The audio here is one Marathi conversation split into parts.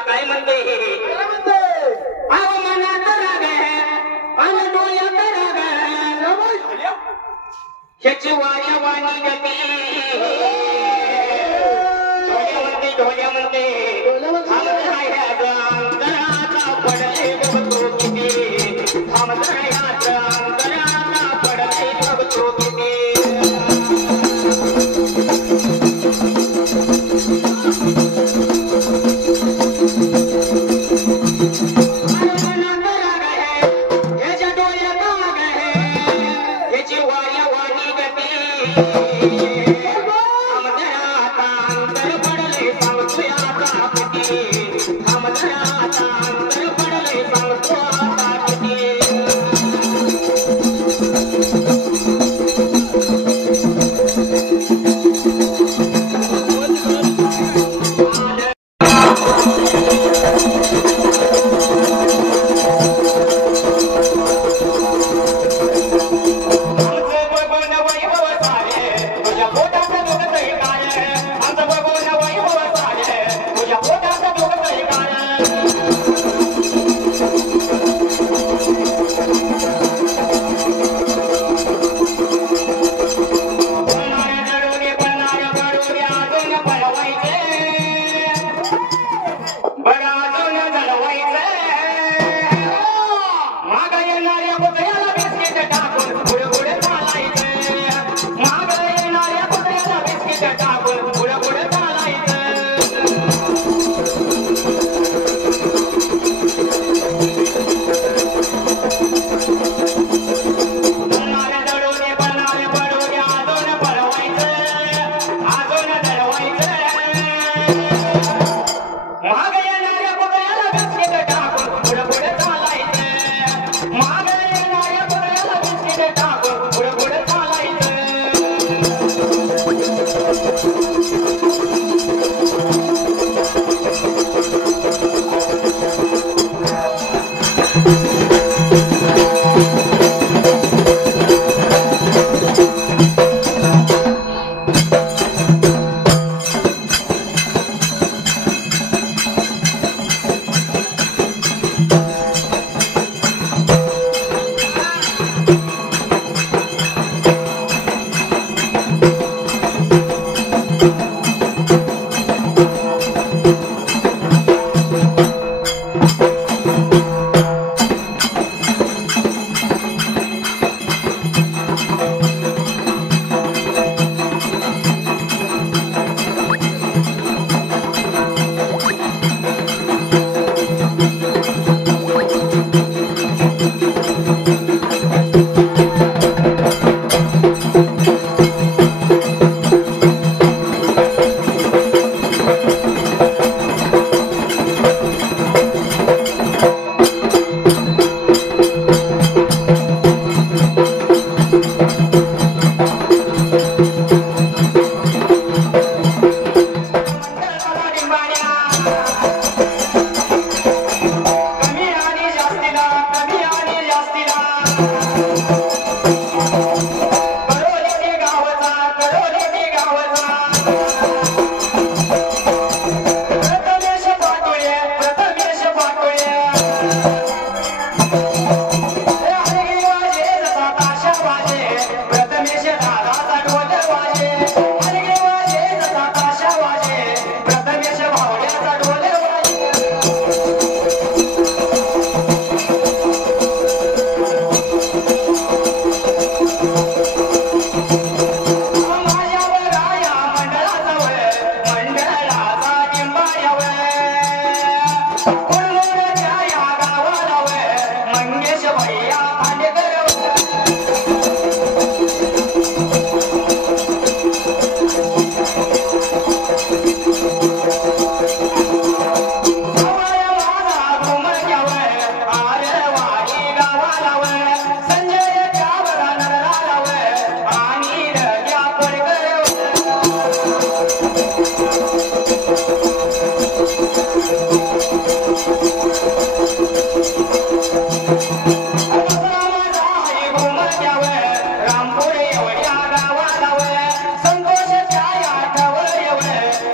काय म्हणते अहो मनात राग आणि डोळ्यात राग ह्याची वाऱ्या वाणी गती ढोल्या म्हणते अंतराचा पडले बघतो किती अंतराचा पडले बघतो किती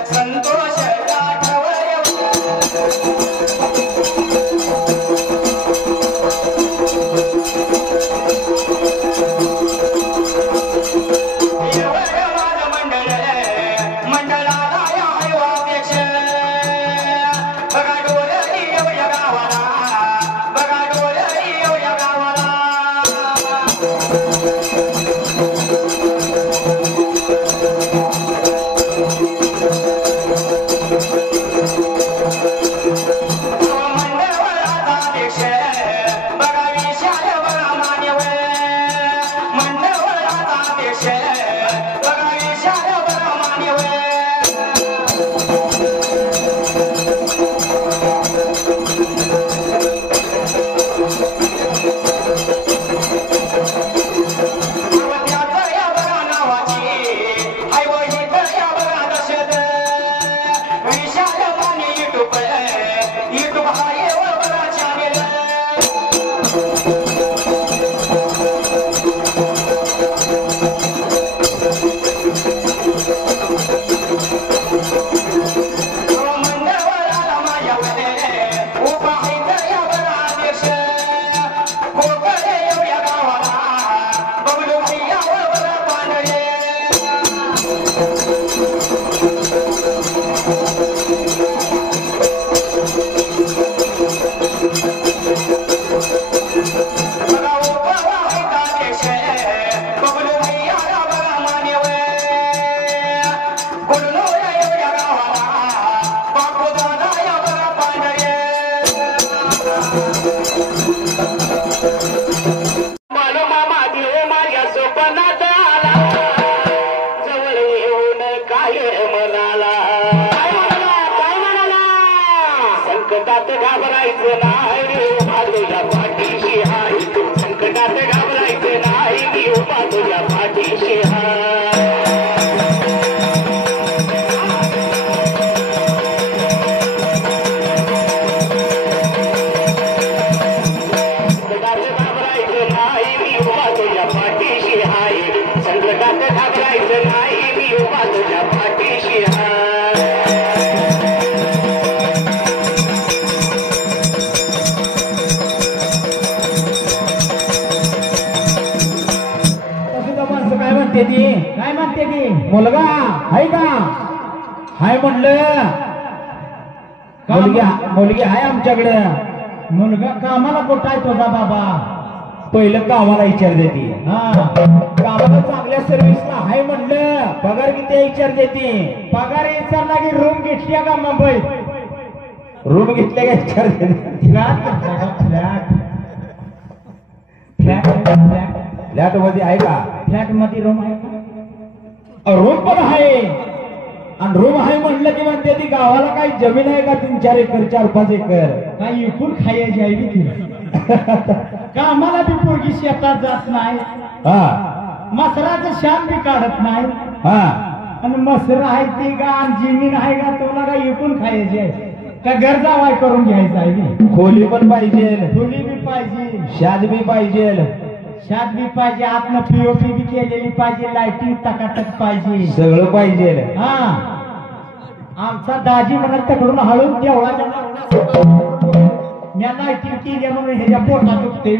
संतोष संकटात घाबरायचं नाही उभा तुझ्या पाठीशी हाय संकटात घाबरायचं नाही मी उभा तुझ्या पाठीशी हाय संकटात घाबरायचं नाही मी उभा तुझ्या पाठीशी हाय संकटात घाबरायचं नाही मी उभा तुझ्या पाठीशी हाय काय म्हणते ती मुलगा आहे का हाय म्हणलं मुलगी आहे आमच्याकडे मुलगा कामाला कुठं आहे तुझा बाबा पहिलं कामाला विचारते ती कामाला चांगल्या सर्व्हिसला हाय म्हणलं पगार किती विचारते ती पगार विचारला की रूम घेतल्या का मुंबईत रूम घेतल्या का विचारते फ्लॅट मध्ये आहे का फ्लॅट मध्ये रूम आहे का रूम पण आहे आणि रूम आहे म्हणलं की म्हणते ती गावाला काही जमीन आहे का 3-4 एकर 4-5 एकर काही विकून खायची आहे ती कामाला बी पोरगी शेतात जात नाही मसराचं शाम बी काढत नाही आणि मसर आहे ती का आणि जमीन आहे का तुला काही विकून खायची आहे का घर जावाय करून घ्यायचं आहे खोली पण पाहिजे खोली बी पाहिजे शाद बी पाहिजे शाद बी पाहिजे आतनं पीओपी बी केलेली पाहिजे लाईटिंग टकाटक पाहिजे सगळं पाहिजे आमचा दाजी म्हणत तकडून हळून तेवढा मी लाईटिंग केली म्हणून ह्याच्या पोटात दुखते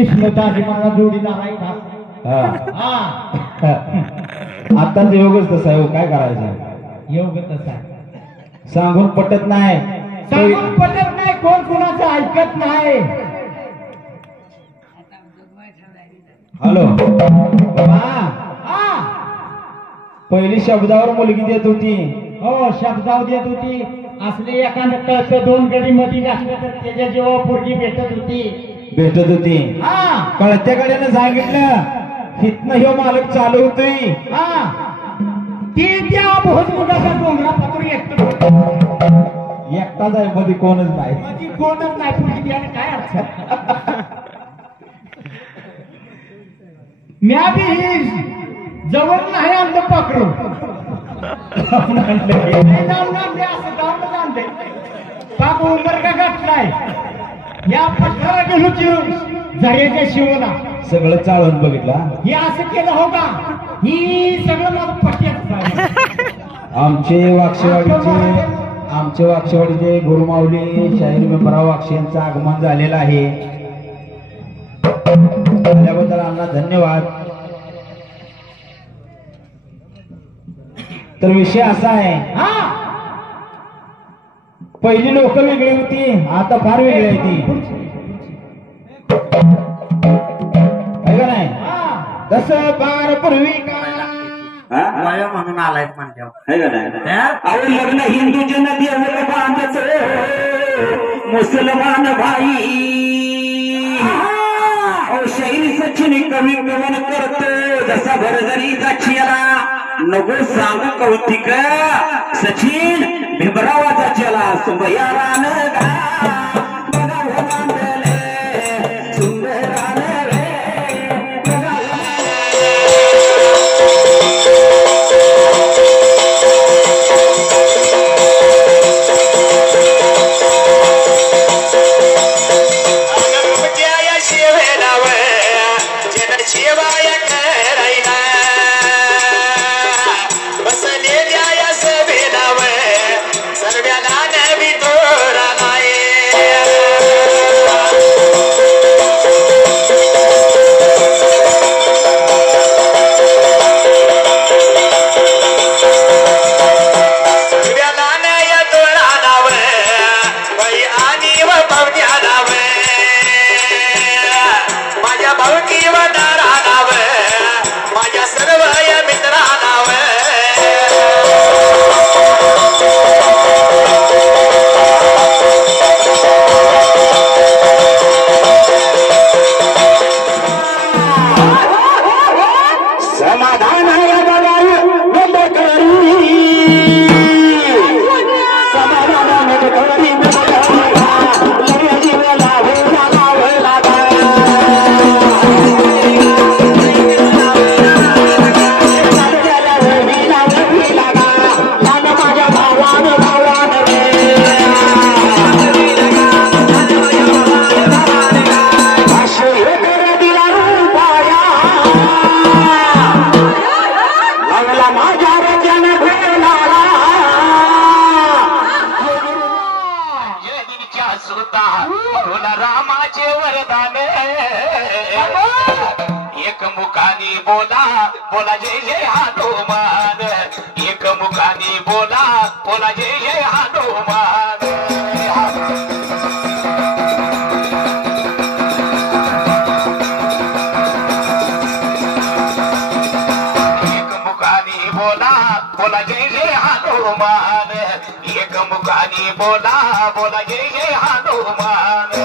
इसलं दाजी मला जोडीदार आहे का आताच योगच तसा आहे काय करायचं योग तसा सांगून पटत नाही सांगून पटत नाही कोण कुणाचं ऐकत नाही हॅलो पहिली शब्दावर मुलगी देत होती हो शब्दावर देत होती असले एखादं कळस 2 गडी मध्ये घातलं तर त्याच्या जेव्हा पोरगी भेटत होती कळत्या गड्यानं सांगितलं हितनं ह्यो मालक चालू होतोय ती त्या भोजमुगाचा डोंगरा पत्र एकटाच आहे मध्ये कोणच नाही पोरगी काय अर्थ म्या बी जवळ नाही आमचं पकडून बाप उंबर का गाठलाय या पठारा गेलो झऱ्याच्या शिवला सगळं चालवून बघितलं हे असं केलं हो का ही सगळं माझं पट्ट्यात आमचे वाक्षेवाडीचे गुरुमाऊली शाहीर मेंबराव वाक्षे यांचं आगमन झालेलं आहे त्याबद्दल आम्हाला धन्यवाद तर विषय असा आहे पहिली लोक वेगळी होती आता फार वेगळी आहे ती का नाही तसं फार पूर्वी वय म्हणून आलाय म्हणते लग्न हिंदूचे नदी बांधच मुसलमान भाई शैली सचिन कवी गमन करतो जसा भरजरी जाचियाला नको सांगू कौतिक सचिन भिमरावाचा चला सुंबयारान सर्व्याला नवी तोरा नाही मुखानी बोला बोला जय जय हनुमान एक मुखानी बोला बोला जय जय हनुमान एक मुखानी बोला बोला जय जय हनुमान एक मुखानी बोला बोला जय जय हनुमान